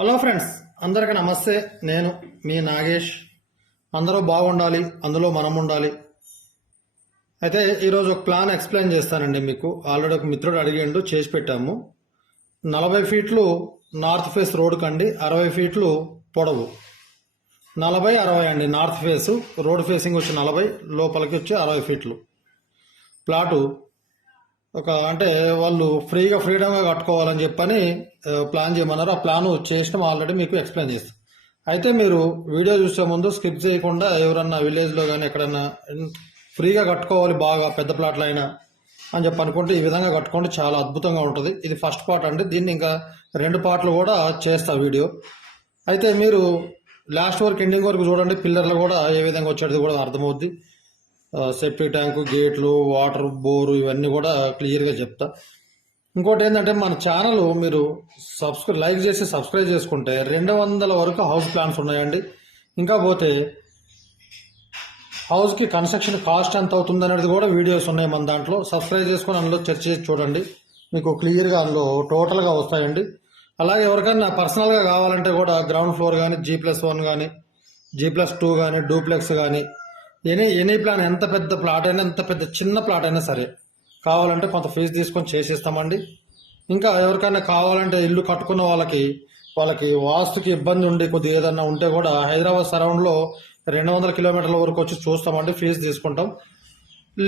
Hello friends, అందరికీ నమస్తే. నేను మీ నాగేష్. అందరూ బాగుండాలి, అందులో మనం ఉండాలి. అయితే ఈరోజు ఒక ప్లాన్ ఎక్స్ప్లెయిన్ చేస్తానండి మీకు. ఆల్రెడీ ఒక మిత్రుడు అడిగిండు, చేసి పెట్టాము. 40 ఫీట్లు నార్త్ ఫేస్ రోడ్ కండి, 60 ఫీట్లు పొడవు. 40, 60 అండి నార్త్ ఫేసు. రోడ్ ఫేసింగ్ వచ్చి 40, లోపలికి వచ్చి 60 ఫీట్లు ప్లాటు. అంటే వాళ్ళు ఫ్రీడంగా కట్టుకోవాలని చెప్పని ప్లాన్ చేయమన్నారు. ఆ ప్లాన్ చేసినాం, ఆల్రెడీ మీకు ఎక్స్ప్లెయిన్ చేస్తాం. అయితే మీరు వీడియో చూసే ముందు స్కిప్ చేయకుండా ఎవరన్నా విలేజ్లో కానీ ఎక్కడన్నా ఫ్రీగా కట్టుకోవాలి, బాగా పెద్ద ప్లాట్లు అయినా అని చెప్పి అనుకుంటే ఈ విధంగా కట్టుకోండి, చాలా అద్భుతంగా ఉంటుంది. ఇది ఫస్ట్ పార్ట్ అండి. దీన్ని ఇంకా 2 పార్ట్లు కూడా చేస్తా వీడియో. అయితే మీరు లాస్ట్ వరకు ఎండింగ్ వరకు చూడండి. పిల్లర్లు కూడా ఏ విధంగా వచ్చేది కూడా అర్థమవుద్ది. సెఫ్టీ ట్యాంకు, గేట్లు, వాటర్, బోరు ఇవన్నీ కూడా క్లియర్గా చెప్తా. ఇంకోటి ఏంటంటే మన ఛానల్ మీరు లైక్ చేసి సబ్స్క్రైబ్ చేసుకుంటే 200 వరకు హౌస్ ప్లాన్స్ ఉన్నాయండి. ఇంకా పోతే హౌస్కి కన్స్ట్రక్షన్ కాస్ట్ ఎంత అవుతుంది అనేది కూడా వీడియోస్ ఉన్నాయి మన దాంట్లో. సబ్స్క్రైబ్ చేసుకొని అందులో చర్చ చేసి చూడండి, మీకు క్లియర్గా అందులో టోటల్గా వస్తాయండి. అలాగే ఎవరికైనా పర్సనల్గా కావాలంటే కూడా గ్రౌండ్ ఫ్లోర్ కానీ, G+1 కానీ, G+2 కానీ, డూప్లెక్స్ కానీ, ఎనీ ప్లాన్, ఎంత పెద్ద ప్లాట్ అయినా, ఎంత పెద్ద చిన్న ప్లాట్ అయినా సరే కావాలంటే కొంత ఫీజు తీసుకొని చేసిస్తామండి. ఇంకా ఎవరికైనా కావాలంటే ఇల్లు కట్టుకున్న వాళ్ళకి వాస్తుకి ఇబ్బంది ఉండి కొద్దిగా ఏదన్నా ఉంటే కూడా హైదరాబాద్ సరౌండ్లో 200 కిలోమీటర్ల వరకు వచ్చి చూస్తామండి, ఫీజు తీసుకుంటాం.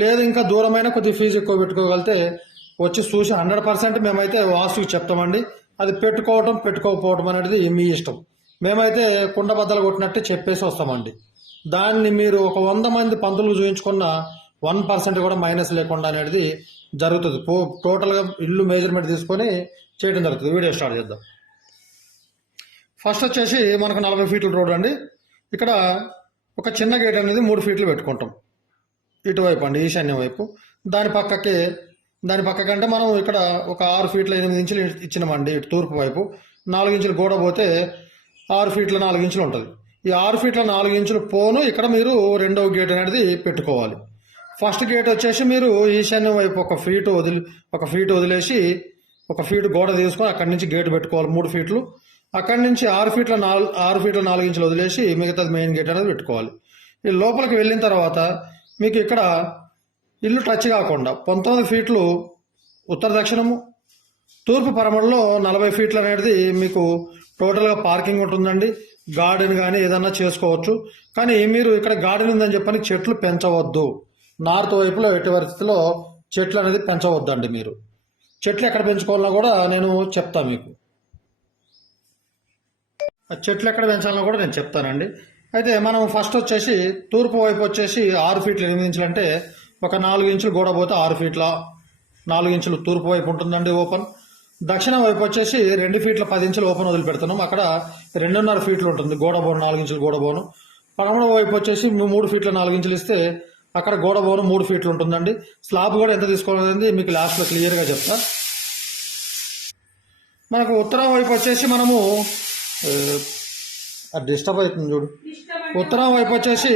లేదు ఇంకా దూరమైన కొద్దిగా ఫీజు ఎక్కువ పెట్టుకోగలిగితే వచ్చి చూసి 100% మేమైతే వాస్తుకి చెప్తామండి. అది పెట్టుకోకపోవడం అనేది మీ ఇష్టం. మేమైతే కుండబద్దలు కొట్టినట్టే చెప్పేసి వస్తామండి. దాన్ని మీరు ఒక 100 మంది పంతులు చూపించుకున్న 1% కూడా మైనస్ లేకుండా అనేది జరుగుతుంది. టోటల్గా ఇల్లు మెజర్మెంట్ తీసుకొని చేయడం జరుగుతుంది. వీడియో స్టార్ట్ చేద్దాం. ఫస్ట్ వచ్చేసి మనకు 40 ఫీట్ల రోడ్ అండి. ఇక్కడ ఒక చిన్న గేట్ అనేది 3 ఫీట్లు పెట్టుకుంటాం ఇటువైపు అండి, ఈశాన్యం వైపు. దాని పక్కకంటే మనం ఇక్కడ ఒక 6 ఫీట్ల 8 ఇంచులు ఇచ్చినామండి. ఇటు తూర్పు వైపు 4 ఇంచులు గోడ పోతే 6 ఫీట్ల 4 ఇంచులు ఉంటుంది. ఈ 6 ఫీట్ల 4 ఇంచులు పోను ఇక్కడ మీరు రెండవ గేట్ అనేది పెట్టుకోవాలి. ఫస్ట్ గేట్ వచ్చేసి మీరు ఈశాన్యం వైపు ఒక ఫీట్ వదిలేసి 1 ఫీట్ గోడ తీసుకొని అక్కడి నుంచి గేట్ పెట్టుకోవాలి 3 ఫీట్లు. అక్కడి నుంచి 6 ఫీట్ల 4 ఇంచులు వదిలేసి మిగతాది మెయిన్ గేట్ అనేది పెట్టుకోవాలి. ఈ లోపలికి వెళ్ళిన తర్వాత మీకు ఇక్కడ ఇల్లు టచ్ కాకుండా 19 ఫీట్లు ఉత్తర దక్షిణము, తూర్పు పరమడలో 40 ఫీట్లు అనేది మీకు టోటల్గా పార్కింగ్ ఉంటుందండి. గార్డెన్ కానీ ఏదన్నా చేసుకోవచ్చు. కానీ మీరు ఇక్కడ గార్డెన్ ఉందని చెప్పని చెట్లు పెంచవద్దు. నార్త్ వైపులో ఎట్టి పరిస్థితిలో చెట్లు అనేది పెంచవద్దండి. మీరు చెట్లు ఎక్కడ పెంచుకోవాలన్నా కూడా నేను చెప్తాను మీకు. చెట్లు ఎక్కడ పెంచాలన్నా కూడా నేను చెప్తానండి. అయితే మనం ఫస్ట్ వచ్చేసి తూర్పు వైపు వచ్చేసి 6 ఫీట్ల 8 ఇంచులు అంటే ఒక 4 ఇంచులు గోడ పోతే 6 ఫీట్ల 4 ఇంచులు తూర్పు వైపు ఉంటుందండి ఓపెన్. దక్షిణ వైపు వచ్చేసి 2 ఫీట్ల 10 ఇంచులు ఓపెన్ వదిలిపెడుతున్నాం. అక్కడ 2.5 ఫీట్లు ఉంటుంది గోడ బోను, 4 ఇంచులు గోడ బోను. పడమర వైపు వచ్చేసి 3 ఫీట్ల 4 ఇంచులు ఇస్తే అక్కడ గోడ బోను 3 ఫీట్లు ఉంటుందండి. స్లాబ్ కూడా ఎంత తీసుకోవాలనేది మీకు లాస్ట్లో క్లియర్గా చెప్తా. మనకు ఉత్తరం వైపు వచ్చేసి మనము డిస్టర్బ్ అవుతుంది చూడు. ఉత్తరం వైపు వచ్చేసి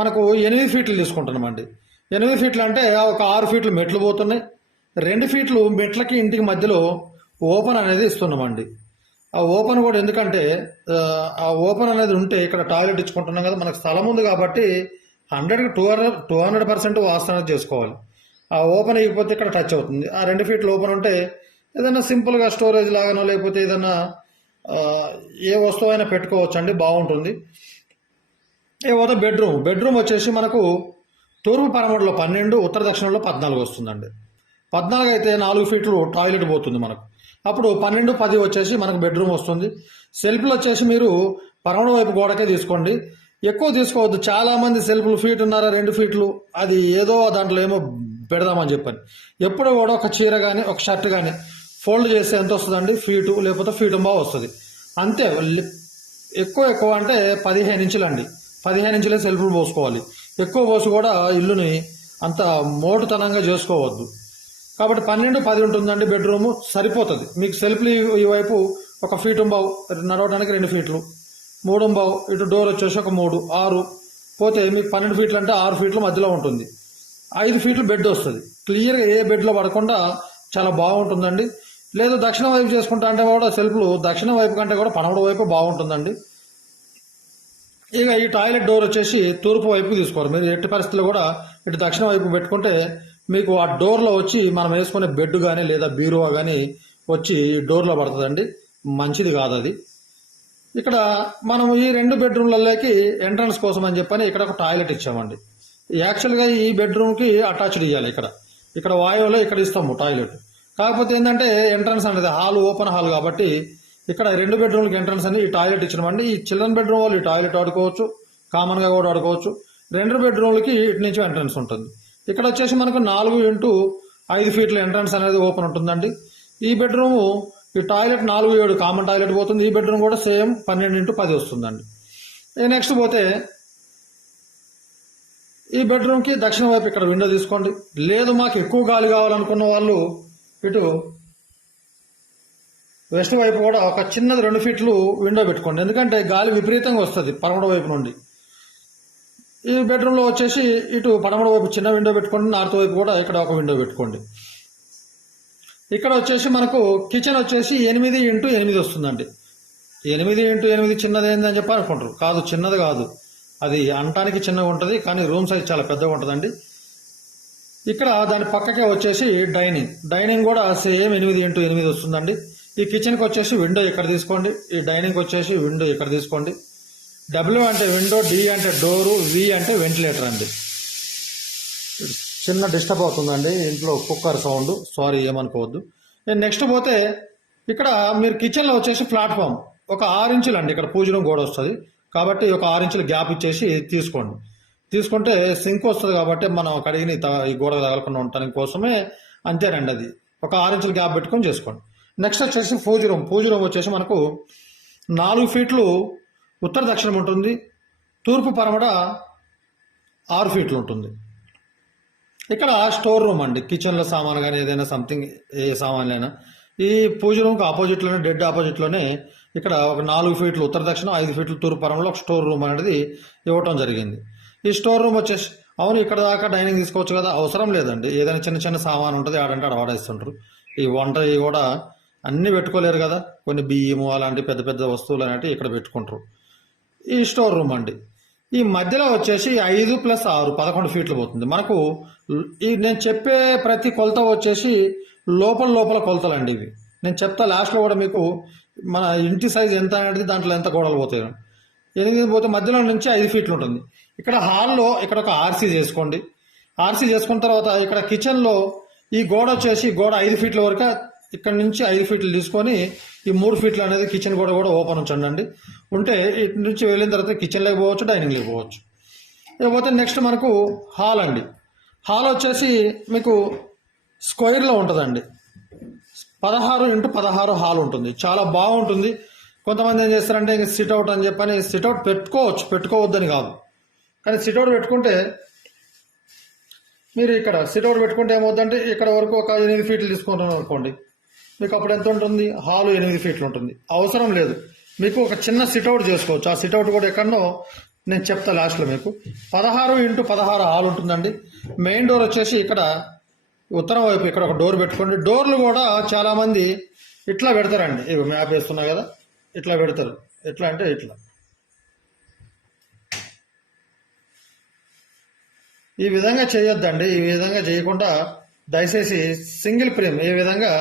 మనకు 8 ఫీట్లు తీసుకుంటున్నామండి. 8 ఫీట్లు అంటే ఒక 6 ఫీట్లు మెట్లు పోతున్నాయి. 2 ఫీట్లు మెట్లకి ఇంటికి మధ్యలో ఓపెన్ అనేది ఇస్తున్నామండి. ఆ ఓపెన్ కూడా ఎందుకంటే ఆ ఓపెన్ అనేది ఉంటే ఇక్కడ టాయిలెట్ ఇచ్చుకుంటున్నాం కదా, మనకు స్థలం ఉంది కాబట్టి 100కి 200% వాస్తు అనేది చేసుకోవాలి. ఆ ఓపెన్ అయిపోతే ఇక్కడ టచ్ అవుతుంది. ఆ 2 ఫీట్లు ఓపెన్ ఉంటే ఏదైనా సింపుల్గా స్టోరేజ్ లాగానో లేకపోతే ఏదైనా ఏ వస్తువు అయినా పెట్టుకోవచ్చు అండి, బాగుంటుంది. ఏవోతే బెడ్రూమ్ వచ్చేసి మనకు తూర్పు పరమడలో 12, ఉత్తర దక్షిణంలో 14 వస్తుందండి. 14 అయితే 4 ఫీట్లు టాయిలెట్ పోతుంది మనకు. అప్పుడు 12, 10 వచ్చేసి మనకు బెడ్రూమ్ వస్తుంది. సెల్ఫ్లు వచ్చేసి మీరు పరమడ వైపు గోడకే తీసుకోండి, ఎక్కువ తీసుకోవద్దు. చాలా మంది సెల్ఫ్లు 1.5 ఫీట్ 2 ఫీట్లు అది ఏదో దాంట్లో ఏమో పెడదామని చెప్పని ఎప్పుడు కూడా ఒక చీర కానీ ఒక షర్ట్ కానీ ఫోల్డ్ చేస్తే ఎంత వస్తుందండి, ఫీటు లేకపోతే ఫీటు బాగా వస్తుంది అంతే. ఎక్కువ అంటే 15 ఇంచులు అండి. 15 ఇంచులే సెల్ఫ్లు పోసుకోవాలి. ఎక్కువ పోసి కూడా ఇల్లుని అంత మోటుతనంగా చేసుకోవద్దు. కాబట్టి 12, 10 ఉంటుందండి బెడ్రూము, సరిపోతుంది మీకు. సెల్ఫ్లు ఈ వైపు 1 ఫీటు బావు, నడవడానికి 2 ఫీట్లు, 3 బావు, ఇటు డోర్ వచ్చేసి ఒక 3, 6 పోతే మీకు 12 ఫీట్లు అంటే 6 ఫీట్ల మధ్యలో ఉంటుంది. 5 ఫీట్లు బెడ్ వస్తుంది. క్లియర్గా ఏ బెడ్లో పడకుండా చాలా బాగుంటుందండి. లేదు దక్షిణ వైపు చేసుకుంటా అంటే కూడా సెల్ఫ్లు దక్షిణ వైపు కంటే కూడా పడమర వైపు బాగుంటుందండి. ఇక ఈ టాయిలెట్ డోర్ వచ్చేసి తూర్పు వైపు తీసుకోవాలి. మీరు ఎట్టి పరిస్థితుల్లో కూడా ఇటు దక్షిణ వైపు పెట్టుకుంటే మీకు ఆ డోర్లో వచ్చి మనం వేసుకునే బెడ్ కానీ లేదా బీరువా కానీ వచ్చి డోర్లో పడుతుందండి, మంచిది కాదు అది. ఇక్కడ మనం ఈ 2 బెడ్రూమ్లలోకి ఎంట్రన్స్ కోసం అని చెప్పని ఇక్కడ ఒక టాయిలెట్ ఇచ్చామండి. యాక్చువల్గా ఈ బెడ్రూమ్కి అటాచ్డ్ ఇవ్వాలి. ఇక్కడ వాయువులో ఇక్కడ ఇస్తాము టాయిలెట్. కాకపోతే ఏంటంటే ఎంట్రన్స్ అనేది హాల్ ఓపెన్ హాల్ కాబట్టి ఇక్కడ 2 బెడ్రూమ్లకి ఎంట్రన్స్ అని ఈ టాయిలెట్ ఇచ్చినామండి. ఈ చిల్డ్రన్ బెడ్రూమ్ వాళ్ళు ఈ టాయిలెట్ వాడుకోవచ్చు, కామన్గా కూడా వాడుకోవచ్చు. 2 బెడ్రూమ్లకి ఇటు నుంచి ఎంట్రన్స్ ఉంటుంది. ఇక్కడ వచ్చేసి మనకు 4x5 ఫీట్ల ఎంట్రన్స్ అనేది ఓపెన్ ఉంటుందండి. ఈ బెడ్రూము ఈ టాయిలెట్ 4x7 కామన్ టాయిలెట్ పోతుంది. ఈ బెడ్రూమ్ కూడా సేమ్ 12x10 వస్తుందండి. నెక్స్ట్ పోతే ఈ బెడ్రూమ్కి దక్షిణ వైపు ఇక్కడ విండో తీసుకోండి. లేదు మాకు ఎక్కువ గాలి కావాలనుకున్న వాళ్ళు ఇటు వెస్ట్ వైపు కూడా ఒక చిన్నది 2 ఫీట్లు విండో పెట్టుకోండి, ఎందుకంటే గాలి విపరీతంగా వస్తుంది పడమర వైపు నుండి. ఈ బెడ్రూమ్లో వచ్చేసి ఇటు పడమర వైపు చిన్న విండో పెట్టుకోండి, నార్త్ వైపు కూడా ఇక్కడ ఒక విండో పెట్టుకోండి. ఇక్కడ వచ్చేసి మనకు కిచెన్ వచ్చేసి 8x8 వస్తుందండి. 8x8 చిన్నది ఏందని చెప్పి అనుకుంటారు, కాదు చిన్నది కాదు, అది అనటానికి చిన్నగా ఉంటుంది కానీ రూమ్ సైజ్ చాలా పెద్దగా ఉంటుందండి. ఇక్కడ దాని పక్కకే వచ్చేసి డైనింగ్ కూడా సేమ్ 8x8 వస్తుందండి. ఈ కిచెన్కి వచ్చేసి విండో ఇక్కడ తీసుకోండి, ఈ డైనింగ్కి వచ్చేసి విండో ఇక్కడ తీసుకోండి. డబ్ల్యూ అంటే విండో, డి అంటే డోరు, వి అంటే వెంటిలేటర్ అండి. చిన్న డిస్టర్బ్ అవుతుందండి ఇంట్లో కుక్కర్ సౌండ్, సారీ ఏమనుకోవద్దు. నెక్స్ట్ పోతే ఇక్కడ మీరు కిచెన్లో వచ్చేసి ప్లాట్ఫామ్ ఒక 6 ఇంచులు అండి, ఇక్కడ పూజ రూమ్ గోడ వస్తుంది కాబట్టి ఒక 6 ఇంచులు గ్యాప్ ఇచ్చేసి తీసుకోండి. తీసుకుంటే సింక్ వస్తుంది కాబట్టి మనం కడిగిన ఈ గోడ తగలకుండా ఉండటానికి కోసమే అంతేనండి. అది ఒక 6 ఇంచులు గ్యాప్ పెట్టుకొని చేసుకోండి. నెక్స్ట్ వచ్చేసి పూజ రూమ్ వచ్చేసి మనకు 4 ఫీట్లు ఉత్తర దక్షిణం ఉంటుంది, తూర్పు పరమడ 6 ఫీట్లు ఉంటుంది. ఇక్కడ స్టోర్ రూమ్ అండి, కిచెన్లో సామాన్ కానీ ఏదైనా సంథింగ్ ఏ సామాన్లైనా ఈ పూజ రూమ్కి ఆపోజిట్లోనే డెడ్ ఆపోజిట్లోనే ఇక్కడ ఒక 4 ఫీట్లు ఉత్తర దక్షిణం 5 ఫీట్లు తూర్పు పరంలో ఒక స్టోర్ రూమ్ అనేది ఇవ్వటం జరిగింది. ఈ స్టోర్ రూమ్ వచ్చేసి అవును ఇక్కడ దాకా డైనింగ్ తీసుకోవచ్చు కదా, అవసరం లేదండి. ఏదైనా చిన్న చిన్న సామాన్ ఉంటుంది ఆడంటే ఆడ వాడేస్తుంటారు. ఈ వంట కూడా అన్నీ పెట్టుకోలేరు కదా, కొన్ని బియ్యము అలాంటి పెద్ద పెద్ద వస్తువులు అనేవి ఇక్కడ పెట్టుకుంటారు. ఈ స్టోర్ రూమ్ అండి ఈ మధ్యలో వచ్చేసి 5 + 6 11 ఫీట్లు పోతుంది మనకు. ఈ నేను చెప్పే ప్రతి కొలత వచ్చేసి లోపల కొలతలండి ఇవి. నేను చెప్తా లాస్ట్లో కూడా మీకు మన ఇంటి సైజ్ ఎంత అనేది దాంట్లో ఎంత గోడలు పోతాయి. 8 పోతే మధ్యలో నుంచి 5 ఫీట్లు ఉంటుంది. ఇక్కడ హాల్లో ఇక్కడ ఒక ఆర్సీ చేసుకోండి. ఆర్సీ చేసుకున్న తర్వాత ఇక్కడ కిచెన్లో ఈ గోడ వచ్చేసి గోడ 5 ఫీట్ల వరకు ఇక్కడ నుంచి 5 ఫీట్లు తీసుకొని ఈ 3 ఫీట్లు అనేది కిచెన్ గోడ కూడా ఓపెన్ ఉంచండి. ఉంటే ఇటు నుంచి వెళ్ళిన తర్వాత కిచెన్లోకి పోవచ్చు, డైనింగ్లోకి పోవచ్చు. ఇకపోతే నెక్స్ట్ మనకు హాల్ అండి. హాల్ వచ్చేసి మీకు స్క్వేర్లో ఉంటుందండి. 16x16 హాల్ ఉంటుంది, చాలా బాగుంటుంది. కొంతమంది ఏం చేస్తారంటే సిట్అవుట్ అని చెప్పని సిట్అవుట్ పెట్టుకోవద్దని కాదు, కానీ సిట్అవుట్ పెట్టుకుంటే మీరు ఇక్కడ సిట్అవుట్ పెట్టుకుంటే ఏమవుతుందంటే ఇక్కడ వరకు ఒక 8 ఫీట్లు తీసుకుంటున్నాం అనుకోండి, మీకు అప్పుడు ఎంత ఉంటుంది, హాలు 8 ఫీట్లు ఉంటుంది. అవసరం లేదు, మీకు ఒక చిన్న సిట్అవుట్ చేసుకోవచ్చు. ఆ సిట్అవుట్ కూడా ఎక్కడనో నేను చెప్తా లాస్ట్లో మీకు. 16x16 హాల్ ఉంటుందండి. మెయిన్ డోర్ వచ్చేసి ఇక్కడ ఉత్తరం వైపు ఇక్కడ ఒక డోర్ పెట్టుకోండి. డోర్లు కూడా చాలామంది ఇట్లా పెడతారండి, ఇవి మ్యాప్ వేస్తున్నా కదా ఇట్లా పెడతారు. ఎట్లా అంటే ఇట్లా ఈ విధంగా చేయొద్దండి. ఈ విధంగా చేయకుండా దయచేసి సింగిల్ ఫ్రేమ్ ఏ విధంగా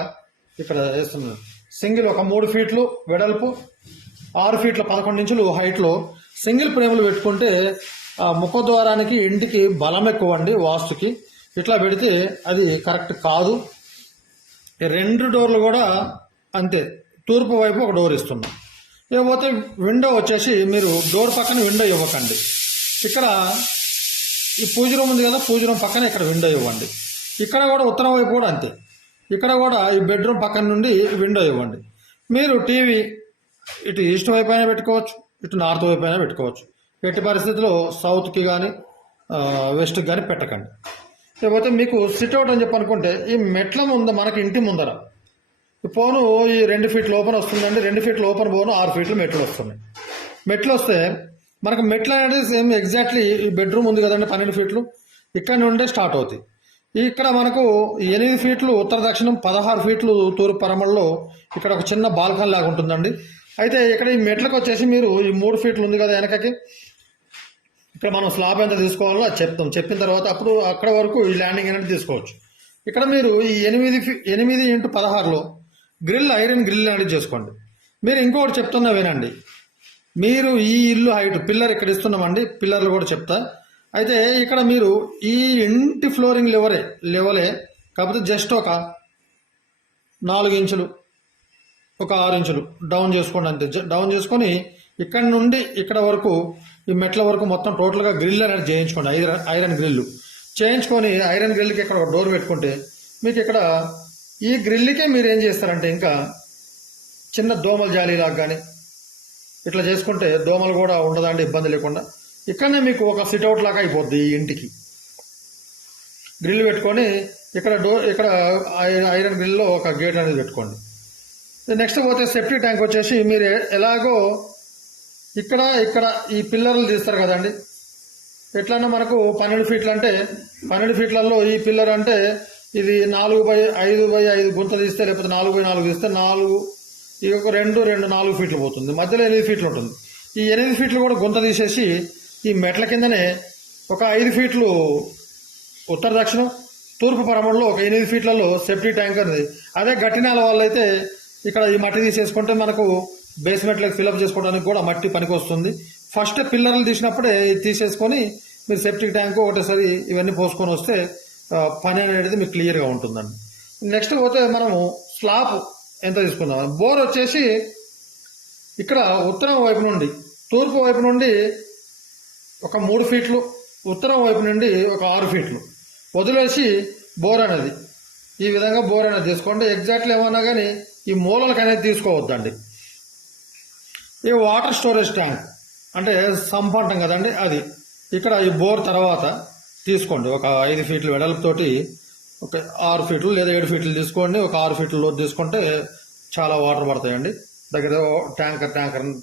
ఇక్కడ వేస్తున్నారు. సింగిల్ ఒక 3 ఫీట్లు వెడల్పు 6 ఫీట్ల 11 ఇంచులు హైట్లో సింగిల్ ఫ్రేములు పెట్టుకుంటే ఆ ముఖద్వారానికి ఇంటికి బలం ఎక్కువ అండి వాస్తుకి. ఇట్లా పెడితే అది కరెక్ట్ కాదు. 2 డోర్లు కూడా అంతే, తూర్పు వైపు ఒక డోర్ ఇస్తున్నాం. ఇకపోతే విండో వచ్చేసి మీరు డోర్ పక్కన విండో ఇవ్వకండి. ఇక్కడ ఈ పూజ రూమ్ ఉంది కదా, పూజ రూమ్ పక్కన ఇక్కడ విండో ఇవ్వండి. ఇక్కడ కూడా ఉత్తరం వైపు కూడా అంతే, ఇక్కడ కూడా ఈ బెడ్రూమ్ పక్కన నుండి విండో ఇవ్వండి. మీరు టీవీ ఇటు ఈస్ట్ వైపు అయినా పెట్టుకోవచ్చు, ఇటు నార్త్ వైపు అయినా పెట్టుకోవచ్చు. ఎట్టి పరిస్థితుల్లో సౌత్కి కానీ వెస్ట్కి కానీ పెట్టకండి. లేకపోతే మీకు సిట్అవుట్ అని చెప్పి అనుకుంటే ఈ మెట్ల ముందు మనకి ఇంటి ముందర పోను ఈ 2 ఫీట్లు ఓపెన్ వస్తుందండి. 2 ఫీట్లు ఓపెన్ పోను 6 ఫీట్లు మెట్లు వస్తున్నాయి. మెట్లు వస్తే మనకు మెట్లు అనేది సేమ్ ఎగ్జాక్ట్లీ ఈ బెడ్రూమ్ ఉంది కదండి 12 ఫీట్లు, ఇక్కడ నుండే స్టార్ట్ అవుతాయి. ఇక్కడ మనకు 8 ఫీట్లు ఉత్తర దక్షిణం, 16 ఫీట్లు తూర్పు పరమల్లో ఇక్కడ ఒక చిన్న బాల్కన్ లాగా ఉంటుందండి. అయితే ఇక్కడ ఈ మెట్లకు వచ్చేసి మీరు ఈ 3 ఫీట్లు ఉంది కదా వెనకకి, ఇక్కడ మనం స్లాబ్ ఎంత తీసుకోవాలో అది చెప్తాం. చెప్పిన తర్వాత అప్పుడు అక్కడ వరకు ఈ ల్యాండింగ్ అనేది తీసుకోవచ్చు. ఇక్కడ మీరు ఈ 8x16లో గ్రిల్, ఐరన్ గ్రిల్ అనేది చేసుకోండి. మీరు ఇంకొకటి చెప్తున్నా వినండి. మీరు ఈ ఇల్లు హైట్ పిల్లర్ ఇక్కడ ఇస్తున్నామండి, పిల్లర్లు కూడా చెప్తా. అయితే ఇక్కడ మీరు ఈ ఇంటి ఫ్లోరింగ్ లెవలే కాకపోతే జస్ట్ ఒక 4 ఇంచులు, ఒక 6 ఇంచులు డౌన్ చేసుకోండి అంతే. డౌన్ చేసుకొని ఇక్కడ నుండి ఇక్కడ వరకు ఈ మెట్ల వరకు మొత్తం టోటల్గా గ్రిల్ అనేది చేయించుకోండి. ఐరన్ గ్రిల్ చేయించుకొని ఐరన్ గ్రిల్కి ఇక్కడ ఒక డోర్ పెట్టుకుంటే మీకు ఇక్కడ ఈ గ్రిల్కే మీరు ఏం చేస్తారంటే ఇంకా చిన్న దోమల జాలీలాగా కానీ ఇట్లా చేసుకుంటే దోమలు కూడా ఉండదండి, ఇబ్బంది లేకుండా. ఇక్కడనే మీకు ఒక సిట్అవుట్ లాగా అయిపోద్ది. ఈ ఇంటికి గ్రిల్ పెట్టుకొని ఇక్కడ ఇక్కడ ఐరన్ గ్రిల్లో ఒక గేట్ అనేది పెట్టుకోండి. నెక్స్ట్ పోతే సెఫ్టీ ట్యాంక్ వచ్చేసి మీరు ఎలాగో ఇక్కడ ఈ పిల్లర్లు తీస్తారు కదండి. ఎట్లన్నా మనకు 12 ఫీట్లు అంటే 12 ఫీట్లలో ఈ పిల్లర్ అంటే ఇది 4x5x5 గుంత తీస్తే, లేకపోతే 4x4 తీస్తే 4, ఇది ఒక 4 ఫీట్లు పోతుంది. మధ్యలో 8 ఫీట్లు ఉంటుంది. ఈ 8 ఫీట్లు కూడా గుంత తీసేసి ఈ మెట్ల కిందనే ఒక 5 ఫీట్లు ఉత్తర దక్షిణం, తూర్పు పరమలో ఒక 8 ఫీట్లలో సెఫ్టీ ట్యాంక్ అనేది. అదే గట్టినాల వాళ్ళైతే ఇక్కడ ఈ మట్టి తీసేసుకుంటే మనకు బేస్మెంట్లకు ఫిల్అప్ చేసుకోవడానికి కూడా మట్టి పనికి వస్తుంది. ఫస్ట్ పిల్లర్లు తీసినప్పుడే తీసేసుకొని మీరు సెప్టిక్ ట్యాంకు ఒకటేసారి ఇవన్నీ పోసుకొని వస్తే పని అనేది మీకు క్లియర్గా ఉంటుందండి. నెక్స్ట్ పోతే మనము స్లాబ్ ఎంత తీసుకుందాం. బోర్ వచ్చేసి ఇక్కడ ఉత్తరం వైపు నుండి తూర్పు వైపు నుండి ఒక 3 ఫీట్లు, ఉత్తరం వైపు నుండి ఒక 6 ఫీట్లు వదిలేసి బోర్ అనేది ఈ విధంగా బోర్ అనేది తీసుకోండి. ఎగ్జాక్ట్లీ ఏమన్నా కానీ ఈ మూలలకు అనేది తీసుకోవద్దండి. ఈ వాటర్ స్టోరేజ్ ట్యాంక్ అంటే సంప్ అంటాం కదండి, అది ఇక్కడ ఈ బోర్ తర్వాత తీసుకోండి. ఒక 5 ఫీట్లు వెడల్పుతోటి ఒక 6 ఫీట్లు లేదా 7 ఫీట్లు తీసుకోండి. ఒక 6 ఫీట్లు లోతు తీసుకుంటే చాలా వాటర్ పడతాయండి. దగ్గర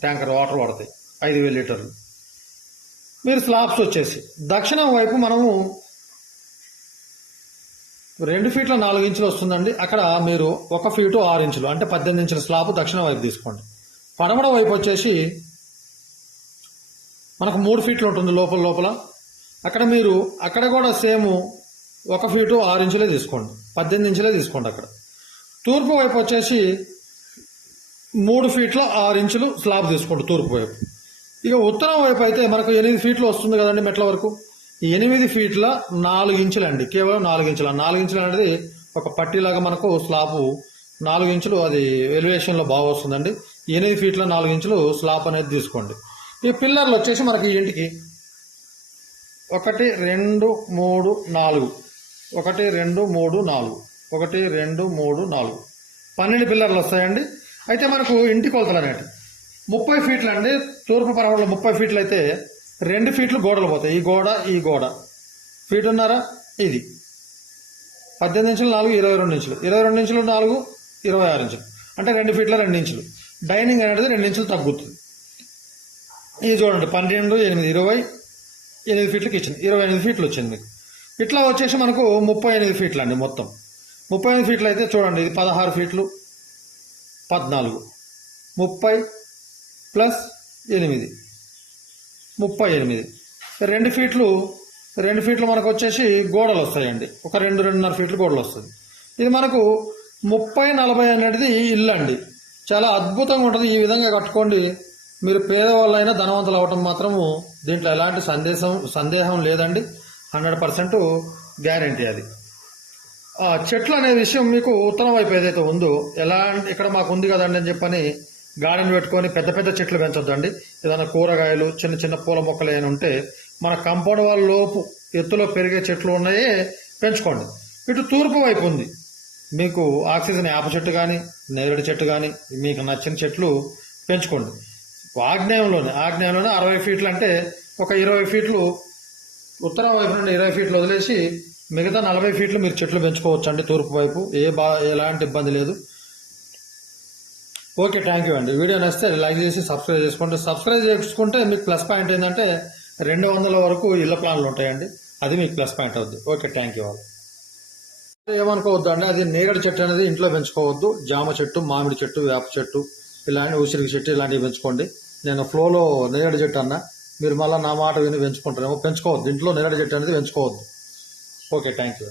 ట్యాంకర్ వాటర్ పడతాయి, 5,000 లీటర్లు. మీరు స్లాబ్స్ వచ్చేసి దక్షిణం వైపు మనము 2 ఫీట్ల 4 ఇంచులు వస్తుందండి. అక్కడ మీరు 1 ఫీటు 6 ఇంచులు అంటే 18 ఇంచుల స్లాబ్ దక్షిణ వైపు తీసుకోండి. పడమర వైపు వచ్చేసి మనకు 3 ఫీట్లు ఉంటుంది లోపల. అక్కడ కూడా సేమ్ 1 ఫీటు 6 ఇంచులే తీసుకోండి, 18 ఇంచులే తీసుకోండి. అక్కడ తూర్పు వైపు వచ్చేసి 3 ఫీట్ల 6 ఇంచులు స్లాబ్ తీసుకోండి తూర్పు వైపు. ఇక ఉత్తరం వైపు అయితే మనకు 8 ఫీట్లు వస్తుంది కదండి మెట్ల వరకు. 8 ఫీట్ల 4 ఇంచులు అండి, కేవలం 4 ఇంచులు. 4 ఇంచులు అనేది ఒక పట్టీలాగా మనకు స్లాబ్ 4 ఇంచులు, అది ఎలివేషన్లో బాగా వస్తుందండి. 8 ఫీట్ల 4 ఇంచులు స్లాబ్ అనేది తీసుకోండి. ఈ పిల్లర్లు వచ్చేసి మనకి ఈ ఇంటికి 1 2 3 4 1 2 3 4 1 2 3 4 12 పిల్లర్లు వస్తాయండి. అయితే మనకు ఇంటి కొలతలు అనేవి 30 ఫీట్లు అండి. తూర్పు పరమలో 30 ఫీట్లు అయితే 2 ఫీట్లు గోడలు పోతాయి. ఈ గోడ ఫీటున్నారా, ఇది 18 ఇంచులు 4 22 ఇంచులు, 22 ఇంచులు 4 26 ఇంచులు అంటే 2 ఫీట్ల 2 ఇంచులు. డైనింగ్ అనేది 2 ఇంచులు తగ్గుతుంది. ఇది చూడండి 12 8 28 ఫీట్ల కిచెన్ 28 ఫీట్లు వచ్చింది మీకు. ఇట్లా వచ్చేసి మనకు 38 ఫీట్లు అండి మొత్తం. 38 ఫీట్లు అయితే చూడండి, ఇది 16 ఫీట్లు 14 30 ప్లస్ 8 38. 2 ఫీట్లు మనకు వచ్చేసి గోడలు వస్తాయండి. ఒక 2-2.5 ఫీట్లు గోడలు వస్తుంది. ఇది మనకు 30-40 అనేది ఇల్లు అండి. చాలా అద్భుతంగా ఉంటుంది. ఈ విధంగా కట్టుకోండి. మీరు పేదవాళ్ళైనా ధనవంతులు అవ్వటం మాత్రము దీంట్లో ఎలాంటి సందేహం లేదండి. 100% గ్యారంటీ అది. చెట్లు అనే విషయం మీకు ఉత్తరం వైపు ఏదైతే ఉందో, ఇక్కడ మాకు ఉంది కదండి అని చెప్పని గార్డెన్ పెట్టుకొని పెద్ద పెద్ద చెట్లు పెంచొద్దండి. ఏదైనా కూరగాయలు చిన్న చిన్న పూల మొక్కలు ఏమైనా ఉంటే మన కాంపౌండ్ వాళ్ళ లోపు ఎత్తులో పెరిగే చెట్లు ఉన్నాయే పెంచుకోండి. ఇటు తూర్పు వైపు ఉంది, మీకు ఆక్సిజన్ వేప చెట్టు కానీ నేరేడు చెట్టు కానీ మీకు నచ్చిన చెట్లు పెంచుకోండి. ఆగ్నేయంలోనే 60 ఫీట్లు అంటే ఒక 20 ఫీట్లు ఉత్తరం వైపు నుండి 20 ఫీట్లు వదిలేసి మిగతా 40 ఫీట్లు మీరు చెట్లు పెంచుకోవచ్చు అండి తూర్పు వైపు. ఎలాంటి ఇబ్బంది లేదు. ఓకే, థ్యాంక్ యూ అండి. వీడియో నచ్చితే లైక్ చేసి సబ్స్క్రైబ్ చేసుకోండి. సబ్స్క్రైబ్ చేసుకుంటే మీకు ప్లస్ పాయింట్ ఏంటంటే 200 వరకు ఇళ్ల ప్లాన్లు ఉంటాయండి. అది మీకు ప్లస్ పాయింట్ అవుద్ది. Okay, thank you all. ఏమనుకోవద్దు అండి, అది నేరేడు చెట్టు అనేది ఇంట్లో పెంచుకోవద్దు. జామ చెట్టు, మామిడి చెట్టు, వేప చెట్టు, ఇలాంటి ఉసిరికి చెట్టు ఇలాంటివి పెంచుకోండి. నేను ఫ్లోలో నేరేడు చెట్టు అన్నా, మీరు మళ్ళీ నా మాట విని పెంచుకుంటారేమో. పెంచుకోవద్దు, ఇంట్లో నేరేడు చెట్టు అనేది పెంచుకోవద్దు. Okay, thank you.